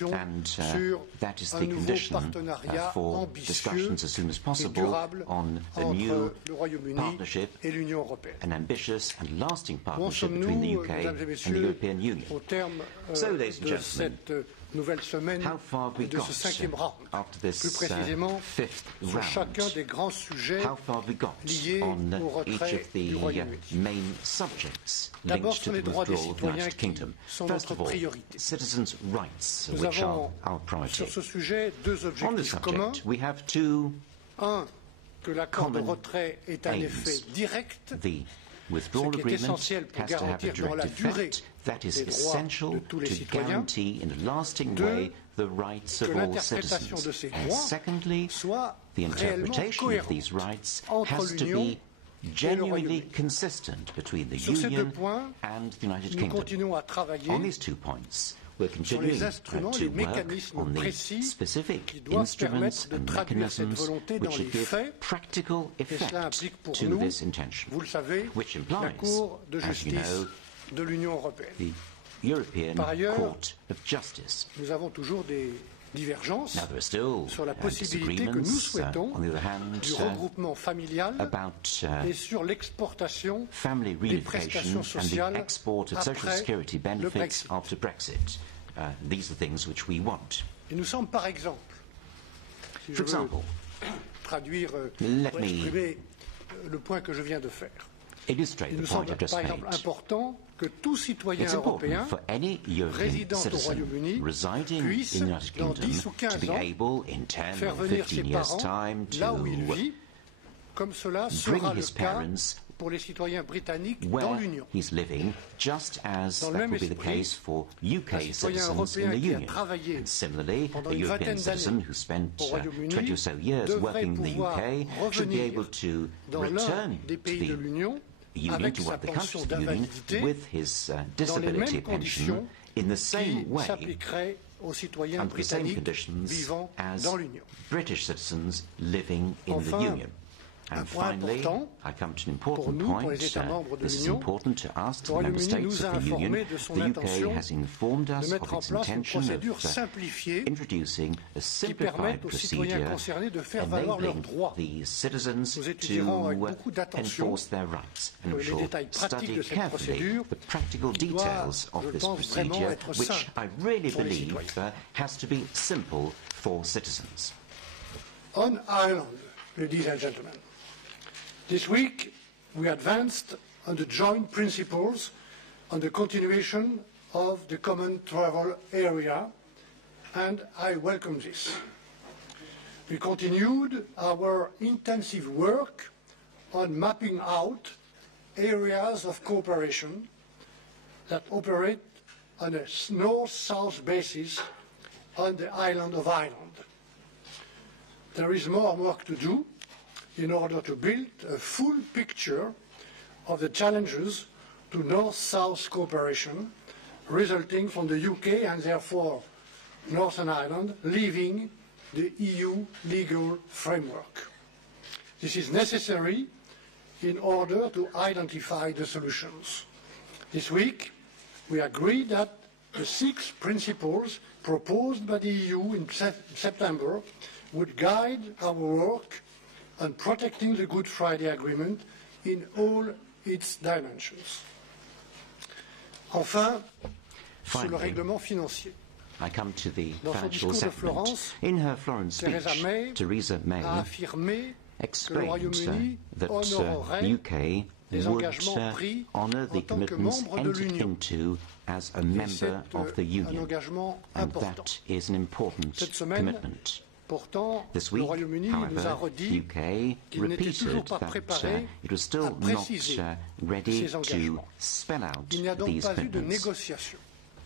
and that is the condition for discussions as soon as possible on the new partnership, an ambitious and lasting partnership between the UK and the European Union. So, ladies and gentlemen, how far have we got after this fifth round? How far have we got on each of the main subjects linked to the withdrawal of the United Kingdom? First of all, citizens' rights, which are our priority. On this subject, we have two common aims. The withdrawal agreement has to have a direct effect. That is essential to guarantee in a lasting way the rights of all citizens. And secondly, the interpretation of these rights has to be genuinely consistent between the Union and the United Kingdom. On these 2 points, we're continuing to work on the specific instruments and mechanisms which should give practical effect to this intention, which implies, as you know, the European Court of Justice. Now, there are still disagreements, on the other hand, about family reunification and the export of social security benefits after Brexit. These are things which we want. For example, let me illustrate the point I've just made. It's important for any European citizen residing in the United Kingdom to be able, in 10 or 15 years' time, to bring his parents where he's living, just as that would be the case for UK citizens in the Union. And similarly, a European citizen who spent 20 or so years working in the UK should be able to return to the Union, to work the countries of the Union, with his disability pension in the same way, under the same conditions as British citizens living in the Union. And finally, I come to an important point. This is important to us, to the Member States of the Union. The UK has informed us of its intention of introducing a simplified procedure enabling the citizens to enforce their rights. And we shall study carefully the practical details of this procedure, which I really believe has to be simple for citizens. On Ireland, ladies and gentlemen, this week, we advanced on the joint principles on the continuation of the common travel area, and I welcome this. We continued our intensive work on mapping out areas of cooperation that operate on a north-south basis on the island of Ireland. There is more work to do in order to build a full picture of the challenges to North-South cooperation resulting from the UK and therefore Northern Ireland leaving the EU legal framework. This is necessary in order to identify the solutions. This week, we agreed that the 6 principles proposed by the EU in September would guide our work on protecting the Good Friday Agreement in all its dimensions. Enfin, sur le règlement financier. I come to the financial settlement. In her Florence speech, Theresa May explained that the UK would honour the commitments entered into as a member of the Union, and that is an important commitment. This week, however, the UK repeated that it was still not ready to spell out these commitments.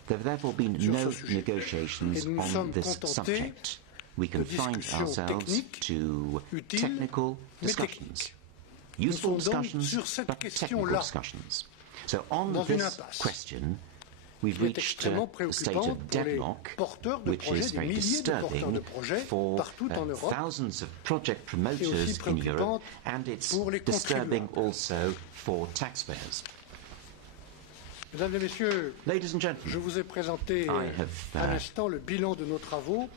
There have therefore been no negotiations on this subject. We confined ourselves to technical discussions. Useful discussions, but technical discussions. So on this question, we've reached a state of deadlock, which is very disturbing for thousands of project promoters in Europe, and it's disturbing also for taxpayers. Mesdames et Messieurs, Ladies and gentlemen, je vous ai présenté à l'instant le bilan de nos travaux,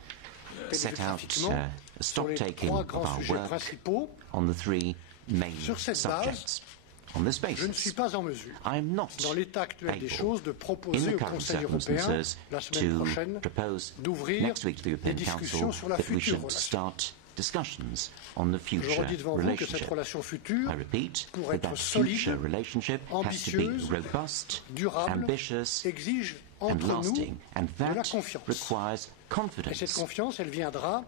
set out a sur les stock-taking trois of grands our sujets work principaux. on the three main Sur cette subjects. On this Je ne suis basis, pas en mesure, I am not dans l'état actuel des able, choses, de in proposer the au current Conseil européen circumstances, la semaine to prochaine propose d'ouvrir next week to the des European discussions Council sur la that we future should relation. start discussions on the Je future redis devant vous que cette relationship. relation future, I repeat pour that être that solide, future relationship has to be ambitieuse, robust, durable, ambitious, exige and entre nous lasting, and de la that confiance. requires Et cette confidence. confiance, elle viendra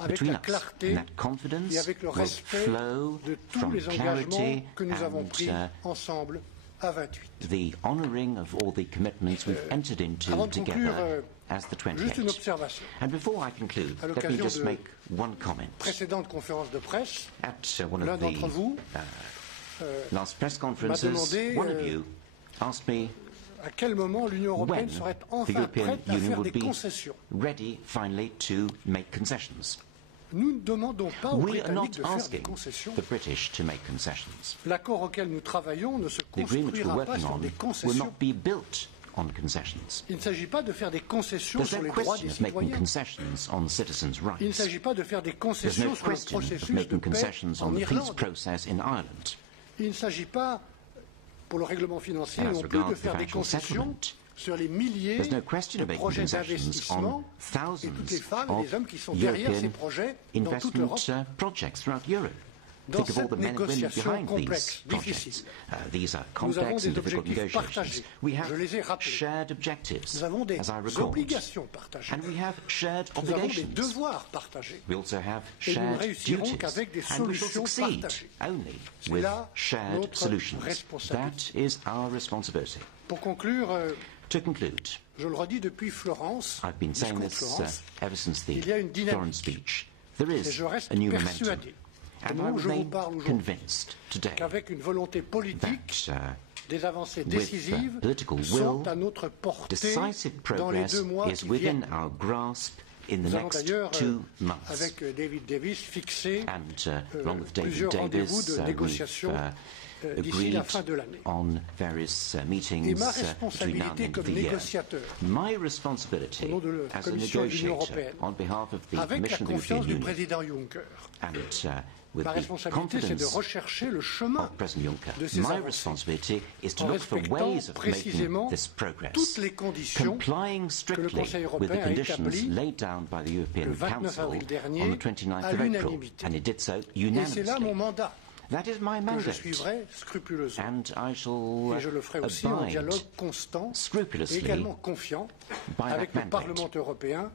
avec Between la us, clarté and that confidence et avec le will respect flow de tous from les engagements clarity que nous avons and pris ensemble à 28. the honouring of all the commitments we've entered into Avant de conclure, together as the juste une 28. observation. And before I conclude, À let me l'occasion just de make one comment. Précédente conférence de presse, At one l'un of d'entre the vous last press conferences, demandé, one of you asked me à quel moment l'Union européenne when serait the enfin European prête à Union faire would des be concessions. ready finally to make concessions. Nous ne demandons pas aux We are not Britanniques de faire des asking concessions. the British to make concessions. L'accord auquel nous travaillons ne se The agreement we're construira pas working sur on des will concessions. not be built on concessions. Il ne s'agit pas de faire des concessions There's sur no les droits question des of making citoyens. concessions on citizens' Il ne rights. s'agit pas de faire des There's no concessions sur le question of processus de making paix concessions on en the peace Irlande. process in Ireland. Il ne s'agit pas, pour le règlement financier And as non plus, de regards the faire des financial concessions settlement, sur les milliers there's no question de of making projets concessions d'investissement on et toutes les thousands femmes et of les hommes qui sont derrière ces European projets dans toute l'Europe. investment projects throughout Europe. Dans Think of all cette the men and women négociation behind these complexe, projects. difficile, These are nous avons complex des and difficult objectifs negotiations. partagés. We have Je les ai rappelés. shared objectives, Nous avons des as I recalled, obligations partagées. and we have shared Nous avons des obligations. devoirs partagés. We also have Et nous shared réussirons duties, qu'avec des and we shall solutions succeed partagées. only C'est with là shared notre solutions. responsabilité. That is our responsibility. Pour conclure, To conclude, je le redis depuis Florence, I've been saying discours de this Florence, ever since the il y a une dynamique. Florence speech. There et is je reste a new momentum, persuadé, au and I moment où je vous remain parle aujourd'hui, convinced today qu'avec une volonté politique, that des avancées with décisives political sont will, à notre portée decisive dans les progress 2 mois is qui within viennent. our grasp in the Nous allons next d'ailleurs, 2 months. avec David Davis, fixer And along with David plusieurs rendez-vous Davis, de we've négociation d'ici agreed la fin de l'année. on various Et meetings ma between now and the responsabilité end of comme the year. négociateur, My responsibility au nom de la as a Commission de l'Union negotiator européenne, on behalf of the avec la Commission of the confiance du European Union président Juncker, and with ma the responsabilité, c'est de confidence rechercher le chemin of President Juncker, de ces my avancées, responsibility is to en look for respectant ways of making précisément this progress, toutes les conditions complying que le strictly Conseil with the européen a conditions établies laid down by the European le 29 Council avril dernier on the 29th à of April, l'unanimité. and it did so Et c'est unanimously. là mon mandat That is my que je mandate, suivrai scrupuleusement. and I shall Et je le ferai aussi en abide dialogue constant et scrupulously également confiant by avec that le mandate. Parlement européen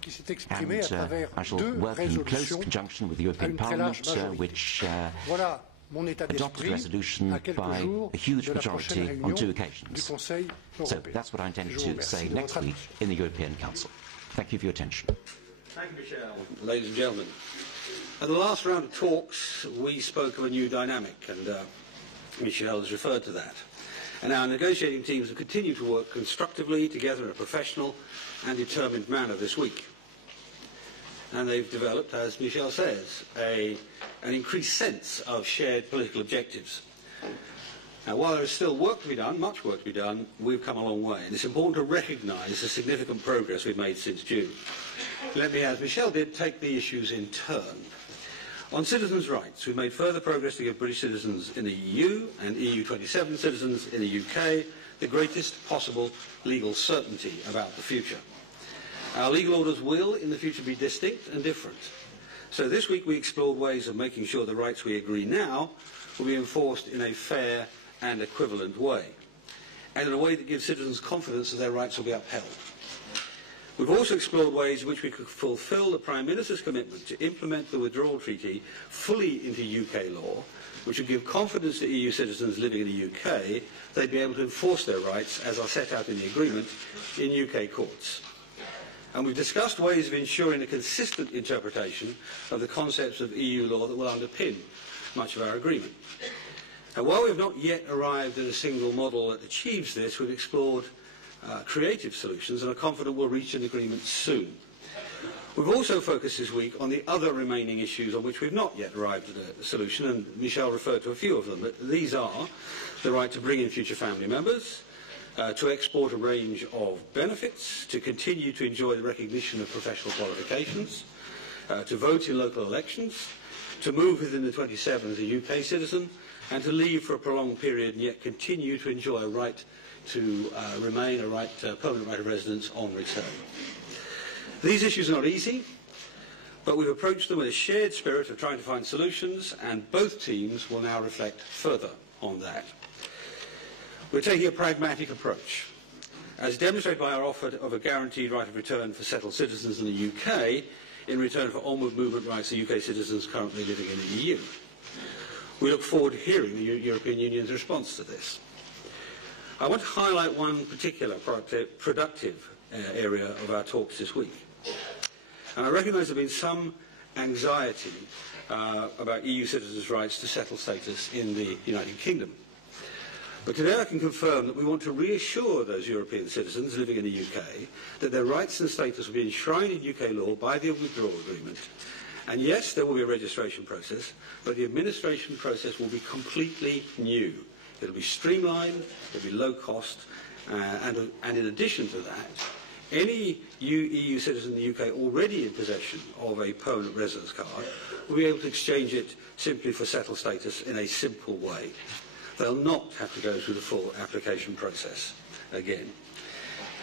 qui s'est exprimé à And travers I shall 2 work in close résolutions conjunction with the à European une très large Parliament, majorité. which Voilà mon état adopted d'esprit resolution à quelques by jours a huge de la prochaine majority réunion on 2 du occasions. Conseil So européen. that's what I intend Je vous to remercie say de next votre week attention. in the European Council. Thank you for your attention. Thank you, Michel. Ladies and gentlemen, at the last round of talks, we spoke of a new dynamic, and Michel has referred to that. And our negotiating teams have continued to work constructively together in a professional and determined manner this week. And they've developed, as Michel says, an increased sense of shared political objectives. Now, while there is still work to be done, much work to be done, we've come a long way. And it's important to recognise the significant progress we've made since June. Let me, as Michel did, take the issues in turn. On citizens' rights, we've made further progress to give British citizens in the EU and EU27 citizens in the UK the greatest possible legal certainty about the future. Our legal orders will, in the future, be distinct and different. So this week we explored ways of making sure the rights we agree now will be enforced in a fair and equivalent way, and in a way that gives citizens confidence that their rights will be upheld. We've also explored ways in which we could fulfil the Prime Minister's commitment to implement the withdrawal treaty fully into UK law, which would give confidence to EU citizens living in the UK they'd be able to enforce their rights, as are set out in the agreement, in UK courts. And we've discussed ways of ensuring a consistent interpretation of the concepts of EU law that will underpin much of our agreement. And while we've not yet arrived at a single model that achieves this, we've explored creative solutions and are confident we'll reach an agreement soon. We've also focused this week on the other remaining issues on which we've not yet arrived at a solution, and Michel referred to a few of them, but these are the right to bring in future family members, to export a range of benefits, to continue to enjoy the recognition of professional qualifications, to vote in local elections, to move within the 27 as a UK citizen, and to leave for a prolonged period and yet continue to enjoy a right to remain a permanent right of residence on return. These issues are not easy, but we've approached them with a shared spirit of trying to find solutions, and both teams will now reflect further on that. We're taking a pragmatic approach, as demonstrated by our offer of a guaranteed right of return for settled citizens in the UK in return for onward movement rights of UK citizens currently living in the EU. We look forward to hearing the European Union's response to this. I want to highlight one particular productive area of our talks this week. And I recognise there has been some anxiety about EU citizens' rights to settled status in the United Kingdom. But today I can confirm that we want to reassure those European citizens living in the UK that their rights and status will be enshrined in UK law by the withdrawal agreement. And yes, there will be a registration process, but the administration process will be completely new. It will be streamlined, it will be low cost, and in addition to that, any EU citizen in the UK already in possession of a permanent residence card will be able to exchange it simply for settled status in a simple way. They'll not have to go through the full application process again.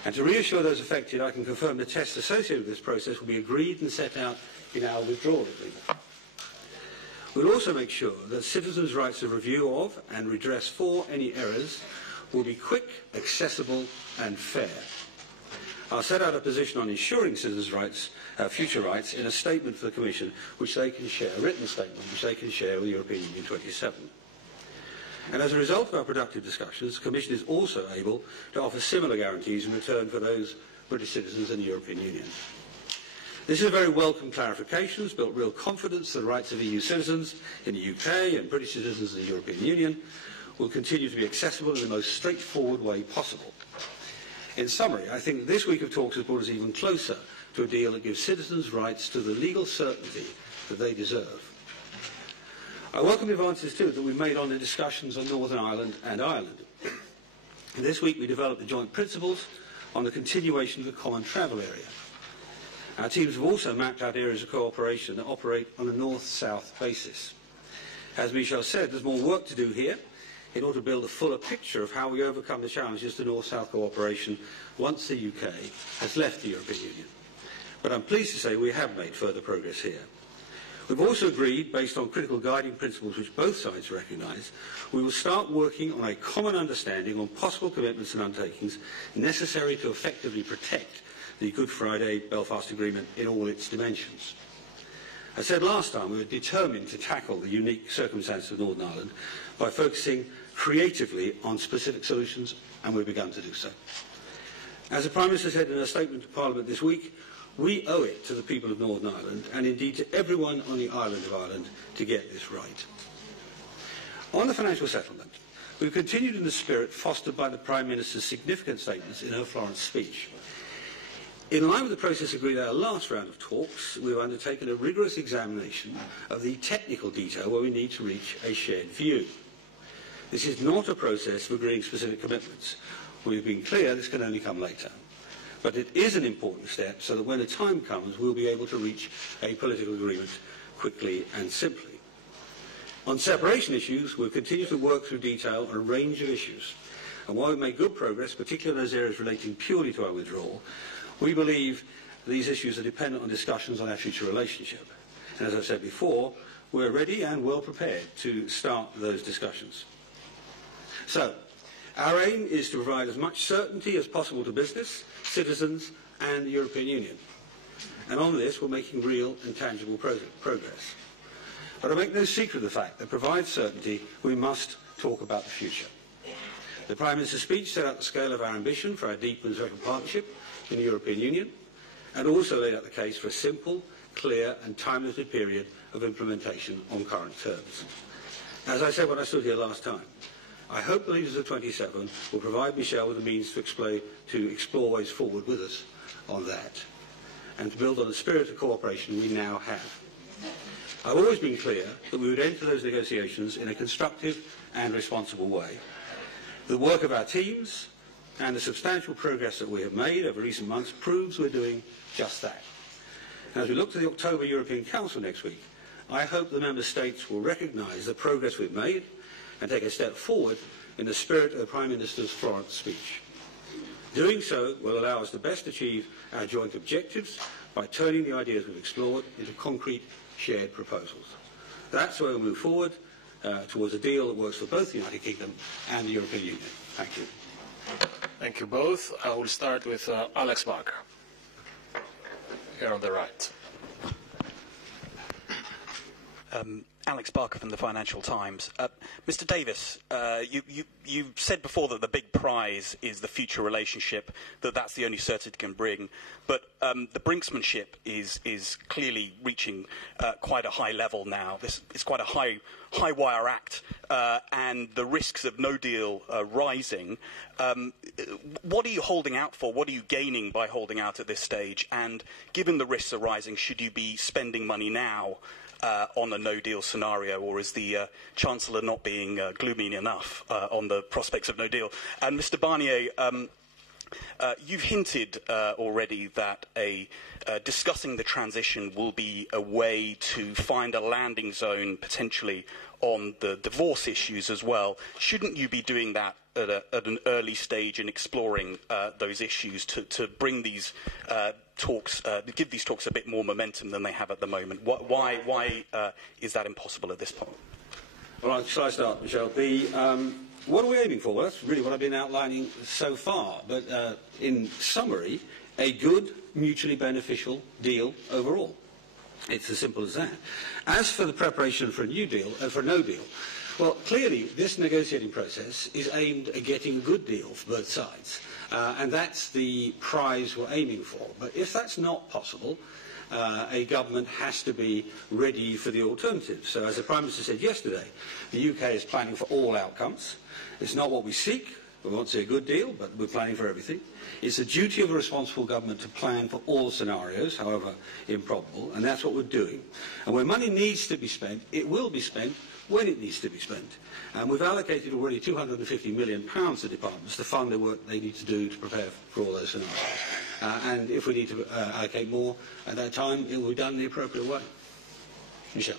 And to reassure those affected, I can confirm the tests associated with this process will be agreed and set out in our withdrawal agreement. We'll also make sure that citizens' rights of review of and redress for any errors will be quick, accessible and fair. I'll set out a position on ensuring citizens' rights, future rights, in a statement for the Commission, which they can share, a written statement, which they can share with the European Union 27. And as a result of our productive discussions, the Commission is also able to offer similar guarantees in return for those British citizens in the European Union. This is a very welcome clarification. It's built real confidence that the rights of EU citizens in the UK and British citizens in the European Union will continue to be accessible in the most straightforward way possible. In summary, I think this week of talks has brought us even closer to a deal that gives citizens rights to the legal certainty that they deserve. I welcome the advances too that we've made on the discussions on Northern Ireland and Ireland. This week we developed the joint principles on the continuation of the common travel area. Our teams have also mapped out areas of cooperation that operate on a north-south basis. As Michel said, there's more work to do here in order to build a fuller picture of how we overcome the challenges to north-south cooperation once the UK has left the European Union. But I'm pleased to say we have made further progress here. We've also agreed, based on critical guiding principles which both sides recognise, we will start working on a common understanding on possible commitments and undertakings necessary to effectively protect the Good Friday Belfast Agreement in all its dimensions. I said last time we were determined to tackle the unique circumstances of Northern Ireland by focusing creatively on specific solutions, and we've begun to do so. As the Prime Minister said in a statement to Parliament this week, we owe it to the people of Northern Ireland, and indeed to everyone on the island of Ireland, to get this right. On the financial settlement, we've continued in the spirit fostered by the Prime Minister's significant statements in her Florence speech. In line with the process agreed at our last round of talks, we have undertaken a rigorous examination of the technical detail where we need to reach a shared view. This is not a process of agreeing specific commitments. We've been clear this can only come later. But it is an important step so that when the time comes, we'll be able to reach a political agreement quickly and simply. On separation issues, we'll continue to work through detail on a range of issues. And while we've made good progress, particularly in those areas relating purely to our withdrawal, we believe these issues are dependent on discussions on our future relationship. And as I've said before, we're ready and well prepared to start those discussions. So, our aim is to provide as much certainty as possible to business, citizens and the European Union. And on this, we're making real and tangible progress. But I make no secret of the fact that to provide certainty, we must talk about the future. The Prime Minister's speech set out the scale of our ambition for our deep and social partnership in the European Union, and also laid out the case for a simple, clear and time-limited period of implementation on current terms. As I said when I stood here last time, I hope the leaders of 27 will provide Michel with the means to explore ways forward with us on that, and to build on the spirit of cooperation we now have. I've always been clear that we would enter those negotiations in a constructive and responsible way. The work of our teams, and the substantial progress that we have made over recent months proves we're doing just that. And as we look to the October European Council next week, I hope the Member States will recognise the progress we've made and take a step forward in the spirit of the Prime Minister's Florence speech. Doing so will allow us to best achieve our joint objectives by turning the ideas we've explored into concrete shared proposals. That's where we'll move forward towards a deal that works for both the United Kingdom and the European Union. Thank you. Thank you both. I will start with Alex Barker, here on the right. Alex Barker from the Financial Times. Mr. Davis, you said before that the big prize is the future relationship, that's the only certainty it can bring. But the brinksmanship is clearly reaching quite a high level now. It's quite a high wire act, and the risks of no deal are rising. What are you holding out for? What are you gaining by holding out at this stage? And given the risks are rising, should you be spending money now on a no-deal scenario, or is the Chancellor not being gloomy enough on the prospects of no deal? And Mr. Barnier, you've hinted already that discussing the transition will be a way to find a landing zone potentially on the divorce issues as well. Shouldn't you be doing that at an early stage in exploring those issues to bring these talks, give these talks a bit more momentum than they have at the moment? Why is that impossible at this point? Well, shall I start, Michel? What are we aiming for? Well, that's really what I've been outlining so far. But in summary, a good, mutually beneficial deal overall. It's as simple as that. As for the preparation for a new deal, for no deal, well, clearly this negotiating process is aimed at getting a good deal for both sides. And that's the prize we're aiming for. But if that's not possible, a government has to be ready for the alternatives. So as the Prime Minister said yesterday, the UK is planning for all outcomes. It's not what we seek. We want to see a good deal, but we're planning for everything. It's the duty of a responsible government to plan for all scenarios, however improbable, and that's what we're doing. And where money needs to be spent, it will be spent when it needs to be spent. And we've allocated already £250 million to departments to fund the work they need to do to prepare for all those scenarios. And if we need to allocate more at that time, it will be done in the appropriate way. Michel.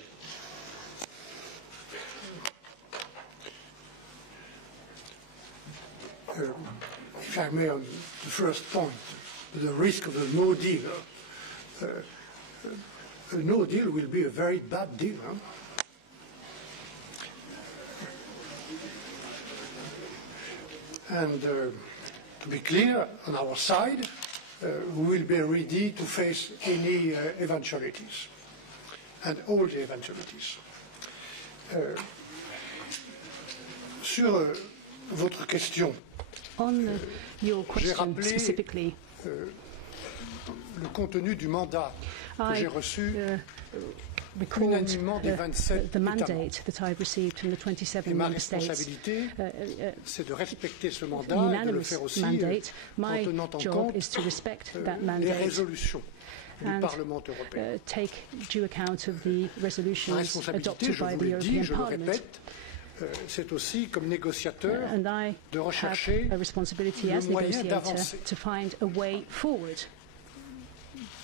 If I may, on the first point, the risk of a no deal. A no deal will be a very bad deal. Huh? And to be clear, on our side, we will be ready to face any eventualities, and all the eventualities. Sur votre question, on your question specifically, le contenu du mandat que j'ai reçu unanimement des 27 the mandate that I've received from the 27 member states. C'est de respecter ce mandat et de le faire aussi en tenant en compte les résolutions du Parlement européen. Take due account of the resolutions adopted by the European Parliament. C'est aussi, comme négociateur, de rechercher le moyen d'avancer. To find a way forward.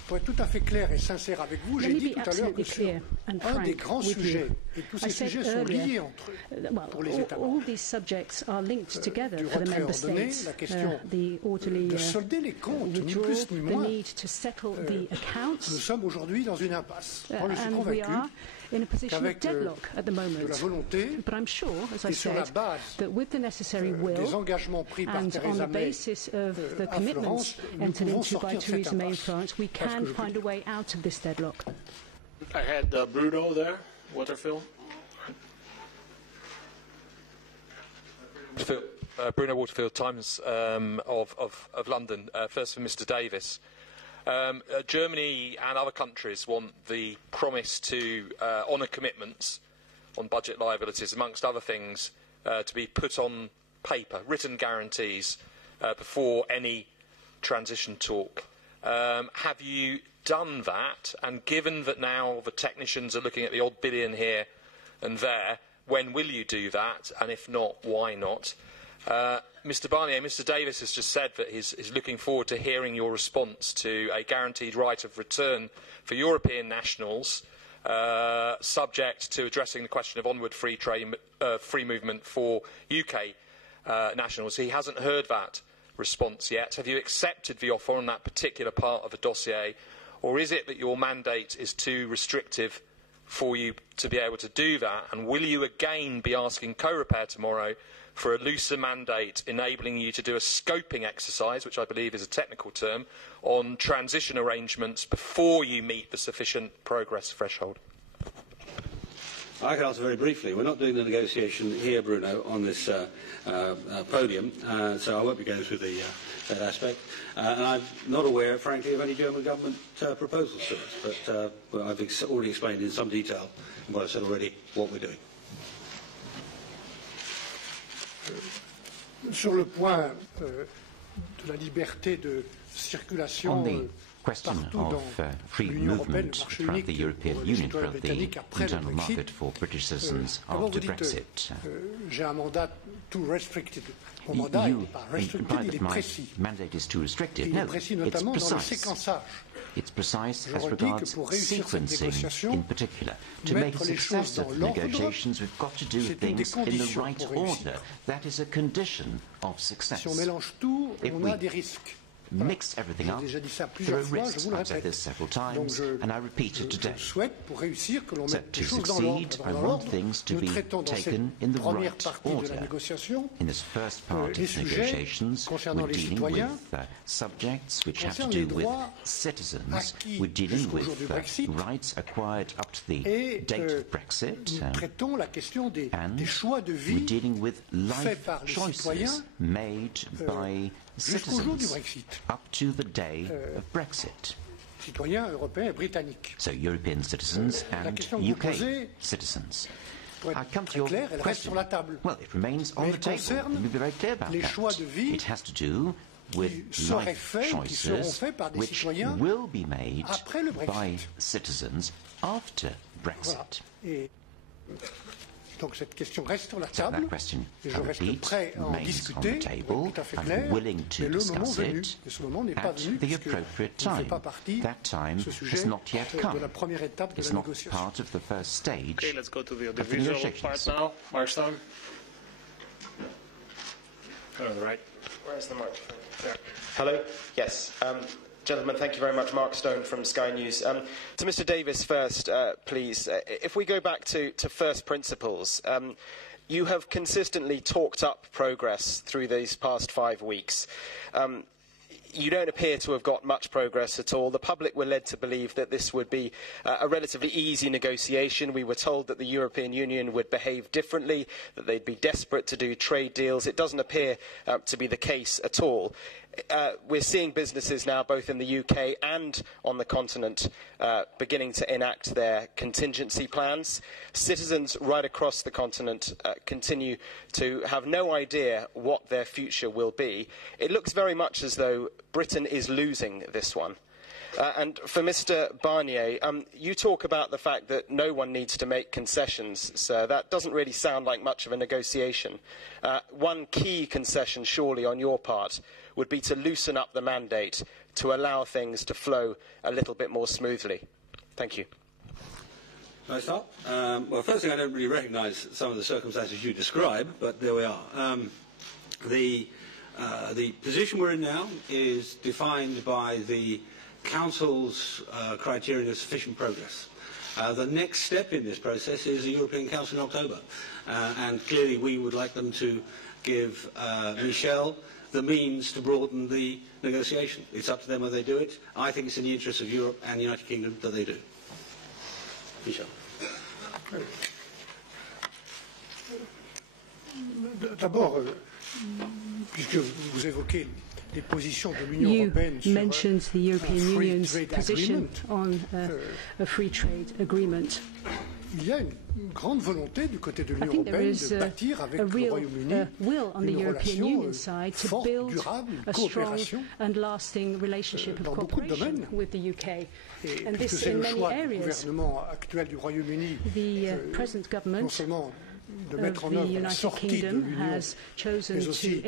Pour être tout à fait clair et sincère avec vous, j'ai dit tout à l'heure que sur un des grands sujets, et tous ces sujets sont liés entre eux pour les États membres, du retrait ordonné, la question de solder les comptes, ni plus ni moins, nous sommes aujourd'hui dans une impasse. Moi, je suis convaincu qu'avec de la volonté et sur la base des engagements pris par Theresa May à Florence, nous pouvons sortir de cette impasse. Find a way out of this deadlock. I had Bruno there, Waterfield. Bruno Waterfield, Times of London. First for Mr. Davis. Germany and other countries want the promise to honour commitments on budget liabilities, amongst other things, to be put on paper, written guarantees before any transition talk. Have you done that? And given that now the technicians are looking at the odd billion here and there, when will you do that? And if not, why not? Mr Barnier, Mr Davis has just said that he's looking forward to hearing your response to a guaranteed right of return for European nationals, subject to addressing the question of onward free movement for UK nationals. He hasn't heard that response yet. Have you accepted the offer on that particular part of the dossier, or is it that your mandate is too restrictive for you to be able to do that? And will you again be asking co-repair tomorrow for a looser mandate enabling you to do a scoping exercise, which I believe is a technical term, on transition arrangements before you meet the sufficient progress threshold? I can answer very briefly. We're not doing the negotiation here, Bruno, on this podium, so I won't be going through that aspect. And I'm not aware, frankly, of any German government proposals to us, but I've already explained in some detail in what I've said already what we're doing. Sur le point de la liberté de circulation question of free movement throughout the European Union, throughout the internal market for British citizens after Brexit. J'ai un mandat too restricted. Mon You mandat n'est pas restricted, imply il that est my précis. mandate is too restricted. Il est No, précis it's notamment dans le precise. séquençage. It's precise Je as redis que regards pour réussir cette sequencing négociation, in particular. To make a mettre les choses success dans of l'ordre, negotiations, we've got to do c'est une des things in the conditions right pour réussir. order. That is a condition of success. Si on mélange tout, If on we a des risques. mix everything up, J'ai déjà dit ça there are plusieurs fois, je risks. vous le I've said répète. this several Donc times, and I repeat it today. je souhaite, pour réussir, que l'on So mette to les choses dans succeed, I l'ordre. want things to Nous be traitons dans taken cette in the première right partie de la order. négociation In this first part les of sujets negotiations, concernant we're les dealing citoyens, with subjects which have to concernant do les with droits citizens. acquis We're dealing jusqu'au with jour du Brexit. rights acquired up to the Et date of Brexit. nous traitons la question des And choix de we're vie dealing with faits life par les choices citoyens made by jusqu'au jour du citizens Brexit. up to the day of Brexit. Citoyens européens et britanniques. So European citizens La and question que vous UK posez, citizens. pour être I come to très your clair, elle reste question. sur la table. Well, it remains on Mais the elle table. concerne Let me be very clear about les choix that. de vie It has to do with qui seraient life faits, qui seront choices faits par des which citoyens will be made après le Brexit. by citizens after Voilà. Brexit. Et donc cette question reste sur la So table. that question, Et I je reste repeat, prêt à en remains on discuter, the pour table. être tout à fait I'm clair. willing to Mais le moment discuss venu, it et ce moment n'est pas at venu the puisque appropriate il ne fait time. pas partie That time ce has sujet not yet de come. la première étape de It's la not négociation. part of the first stage Okay, let's go to the of the audiovisual negotiations. part now. Mark Stone. On the right. Where's the microphone? There. Hello? Yes. Gentlemen, thank you very much. Mark Stone from Sky News. To Mr Davis first, please. If we go back to first principles, you have consistently talked up progress through these past 5 weeks. You don't appear to have got much progress at all. The public were led to believe that this would be a relatively easy negotiation. We were told that the European Union would behave differently, that they'd be desperate to do trade deals. It doesn't appear to be the case at all. We're seeing businesses now, both in the UK and on the continent, beginning to enact their contingency plans. Citizens right across the continent continue to have no idea what their future will be. It looks very much as though Britain is losing this one. And for Mr Barnier, you talk about the fact that no one needs to make concessions, sir. That doesn't really sound like much of a negotiation. One key concession, surely, on your part, would be to loosen up the mandate to allow things to flow a little bit more smoothly. Thank you. Can I start? Well, first thing, I don't really recognise some of the circumstances you describe, but there we are. The position we're in now is defined by the Council's criterion of sufficient progress. The next step in this process is the European Council in October, and clearly we would like them to give Michel the means to broaden the negotiation. It's up to them whether they do it. I think it's in the interests of Europe and the United Kingdom that they do. Michel. D'abord, puisque vous évoquez les positions de l'Union européenne You sur mentioned the European un free Union's trade position agreement, on a free trade agreement. il y a une grande volonté du côté de I l'Union think there européenne is de bâtir avec a le real Royaume-Uni will on the une European relation Union side to forte, build durable, une a strong coopération and lasting relationship of dans beaucoup de cooperation domaines. with the UK. Et And puisque this c'est in le many choix du areas. gouvernement actuel du Royaume-Uni, The present non government seulement mettre en œuvre la sortie de l'Union, mais aussi,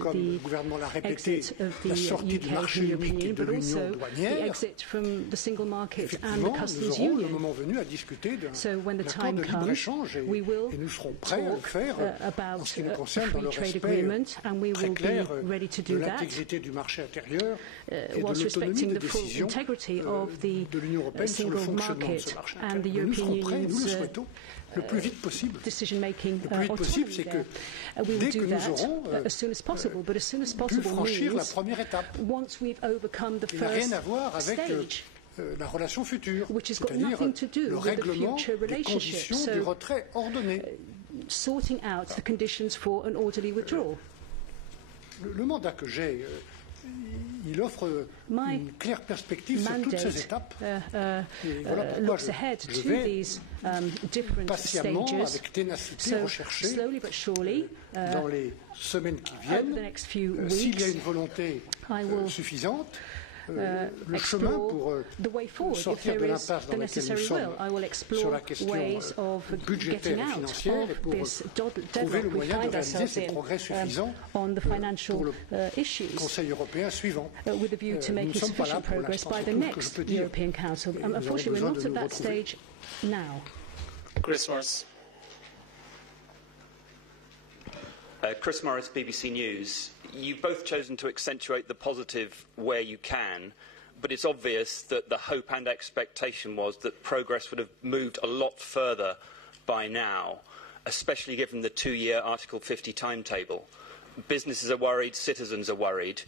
comme le gouvernement l'a répété, la sortie du marché unique et de l'Union douanière. Effectivement, nous aurons, le moment venu, à discuter d'un accord de libre-échange et nous serons prêts à le faire en ce qui nous concerne dans le respect très clair de l'intégrité du marché intérieur et de l'autonomie de décision de l'Union européenne sur le fonctionnement de ce marché intérieur. Nous serons prêts, nous le souhaitons, le plus vite possible. Le plus vite possible, c'est que dès que nous aurons pu franchir la première étape, il n'a rien à voir avec la relation future, c'est-à-dire le règlement des conditions du retrait ordonné. Le mandat que j'ai, il offre une claire perspective sur toutes ces étapes. Et voilà pourquoi je vais patiemment, avec ténacité, rechercher dans les semaines qui viennent, s'il y a une volonté suffisante, le chemin pour sortir de l'impasse dans laquelle nous sommes sur la question budgétaire et financière et pour trouver le moyen de réaliser ces progrès suffisants pour le Conseil européen suivant. Nous ne sommes pas là pour l'instant, c'est tout ce que je peux dire. Nous avons besoin de nous retrouver. Chris Morris. Chris Morris, BBC News. You've both chosen to accentuate the positive where you can, but it's obvious that the hope and expectation was that progress would have moved a lot further by now, especially given the 2-year Article 50 timetable. Businesses are worried, citizens are worried.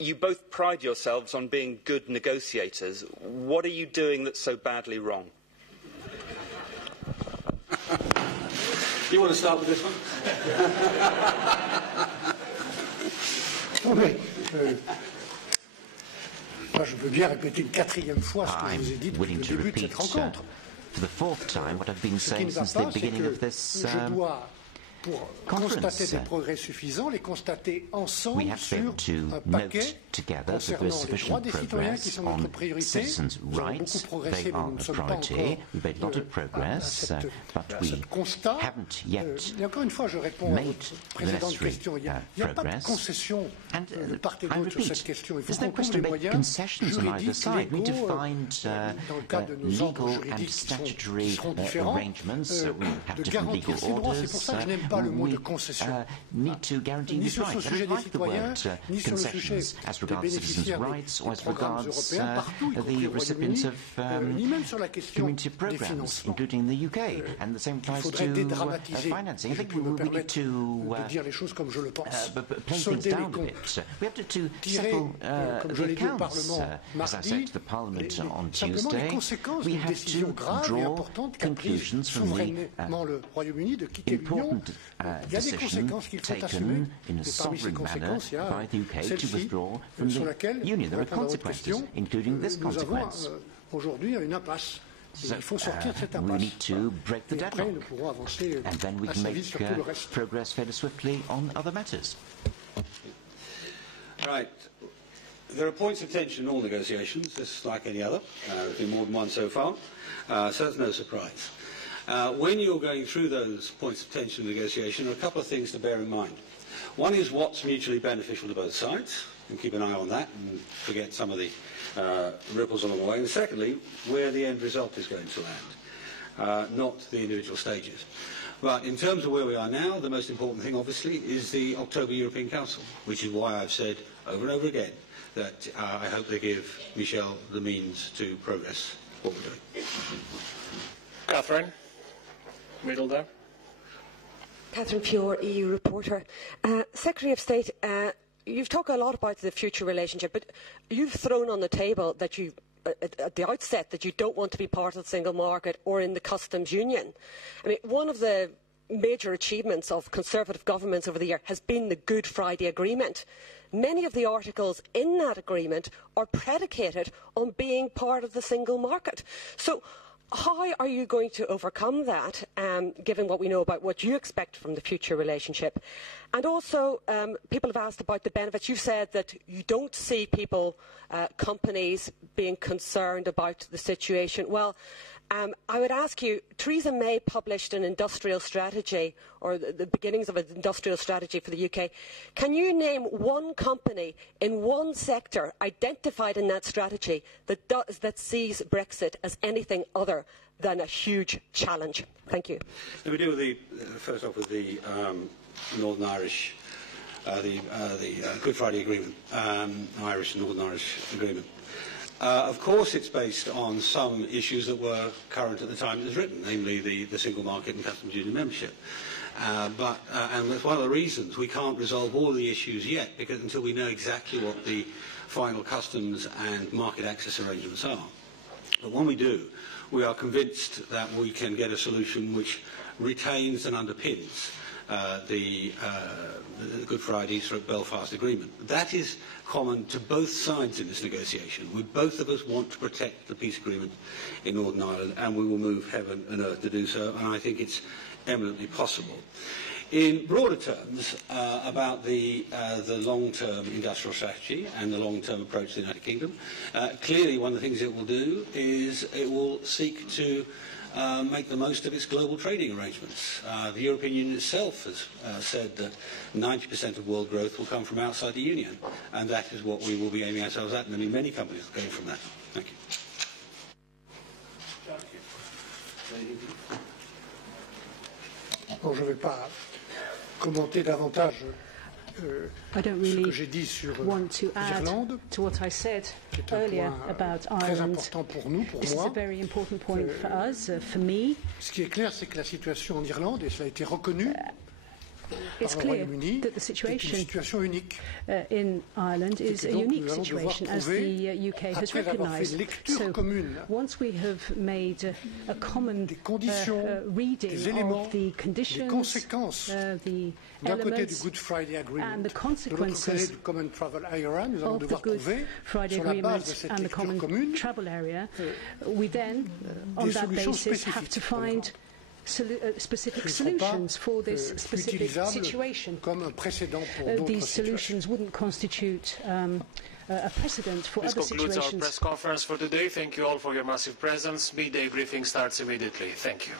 You both pride yourselves on being good negotiators. What are you doing that's so badly wrong? You want to start with this one? Moi, je veux bien répéter une 4e fois ce que je vous ai dit depuis le début de cette rencontre. For the 4th time, what I've been Ce qui saying ne va since pas, the c'est beginning of que this je dois, pour constater des progrès suffisants, les constater ensemble sur un paquet concernant les droits des citoyens qui sont notre priorité. Nous avons beaucoup progressé, mais nous ne sommes pas encore à ce constat. Et encore une fois, je réponds à votre précédente question. Il n'y a pas de concession de part et d'autre sur cette question. Il faut qu'on trouve les moyens juridiques, légaux, dans le cadre de nos ordres juridiques qui seront différents, de garantir ces droits. C'est pour ça que je n'aime pas le mot de concession. Ni sur ce sujet des citoyens, ni sur le sujet des bénéficiaires des programmes européens, partout, y compris au Royaume-Uni, ni même sur la question des financements. Il faudrait dédramatiser, si je puis me permettre de dire les choses comme je le pense. Solder les comptes, tirer, comme je l'ai dit au Parlement mardi, simplement les conséquences d'une décision grave et importante qu'a prise souverainement le Royaume-Uni de quitter l'Union. Il y a des conséquences qu'il faut assumer, et parmi ces conséquences, il y a celle-ci sur laquelle, pour répondre à votre question, nous avons aujourd'hui une impasse. Et il faut sortir de cette impasse. Et après, nous pourrons avancer assez vite sur tout le reste. Right. There are points of tension in all negotiations, just like any other. There's been more than one so far, so that's no surprise. When you're going through those points of tension in negotiation, there are a couple of things to bear in mind. One is what's mutually beneficial to both sides, and keep an eye on that and forget some of the ripples along the way. And secondly, where the end result is going to land, not the individual stages. But in terms of where we are now, the most important thing, obviously, is the October European Council, which is why I've said over and over again that I hope they give Michel the means to progress what we're doing. Catherine, middle there. Catherine Pure, EU reporter. Secretary of State, you've talked a lot about the future relationship, but you've thrown on the table that you, at the outset, that you don't want to be part of the single market or in the customs union. I mean, one of the major achievements of Conservative governments over the year has been the Good Friday Agreement. Many of the articles in that agreement are predicated on being part of the single market. So how are you going to overcome that, given what we know about what you expect from the future relationship? And also, people have asked about the benefits. You've said that you don't see people, companies, being concerned about the situation. Well, I would ask you, Theresa May published an industrial strategy, or the beginnings of an industrial strategy for the UK. Can you name one company in one sector identified in that strategy that sees Brexit as anything other than a huge challenge? Thank you. Let me deal with first off with the Northern Irish, the Good Friday Agreement, Irish and Northern Irish Agreement. Of course it's based on some issues that were current at the time it was written, namely the single market and customs union membership. And that's one of the reasons we can't resolve all the issues yet, because until we know exactly what the final customs and market access arrangements are. But when we do, we are convinced that we can get a solution which retains and underpins the Good Friday Belfast Agreement. That is common to both sides in this negotiation. Both of us want to protect the peace agreement in Northern Ireland, and we will move heaven and earth to do so, and I think it's eminently possible. In broader terms, about the long-term industrial strategy and the long-term approach to the United Kingdom, clearly one of the things it will do is it will seek to make the most of its global trading arrangements. The European Union itself has said that 90% of world growth will come from outside the Union, and that is what we will be aiming ourselves at, and I mean many companies are going from that. Thank you. Bon, je ne vais pas commenter davantage I don't ce que j'ai dit sur l'Irlande. To what I said C'est un earlier point about très Ireland. important pour nous, pour This is moi. a very important point for us, for me. Ce qui est clair, c'est que la situation en Irlande, et cela a été reconnu It's par le clear Royaume-Uni, that the est une situation situation unique. In Ireland is a donc unique nous allons devoir situation, as trouver, the UK has après avoir fait recognised. une lecture So commune once we have made a common des conditions, reading des éléments, of the conditions, des conséquences the d'un côté du elements Good Friday Agreement, and the de l'autre consequences côté du Common Travel Area, nous allons of the devoir Good trouver, Friday sur la base de Agreement cette and the lecture common commune, travel area, we then, on des that solutions basis, have to spécifiques pour find specific qui ne seront pas solutions for this specific utilisables situation. comme un précédent pour d'autres These situations. solutions wouldn't constitute a precedent for This other concludes our situations. press conference for today. Thank you all for your massive presence. Midday briefing starts immediately. Thank you.